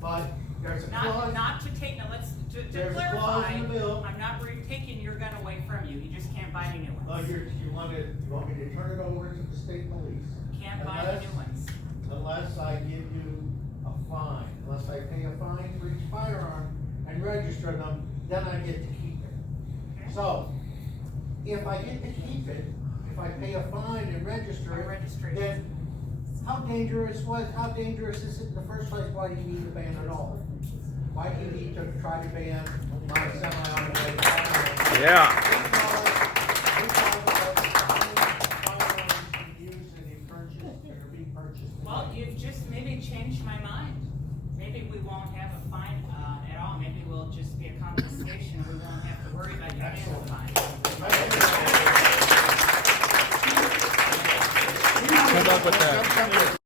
But there's a clause. Not to take, now let's, to There's a clause clarify, in the bill. I'm not taking your gun away from you, you just can't buy any new ones. You want me to turn it over to the state police? Can't buy any new ones. Unless I give you a fine, unless I pay a fine for each firearm and register them, then I get to keep it. Okay. So, if I get to keep it, if I pay a fine and register Or it, registration. then how dangerous is it in the first place? Why do you need to ban it all? Why do you need to try to ban my semi-automatic firearms? Yeah. Well, you've just maybe changed my mind. Maybe we won't have a fine at all. Maybe we'll just be a confiscation. We won't have to worry about you paying a fine. Good luck with that.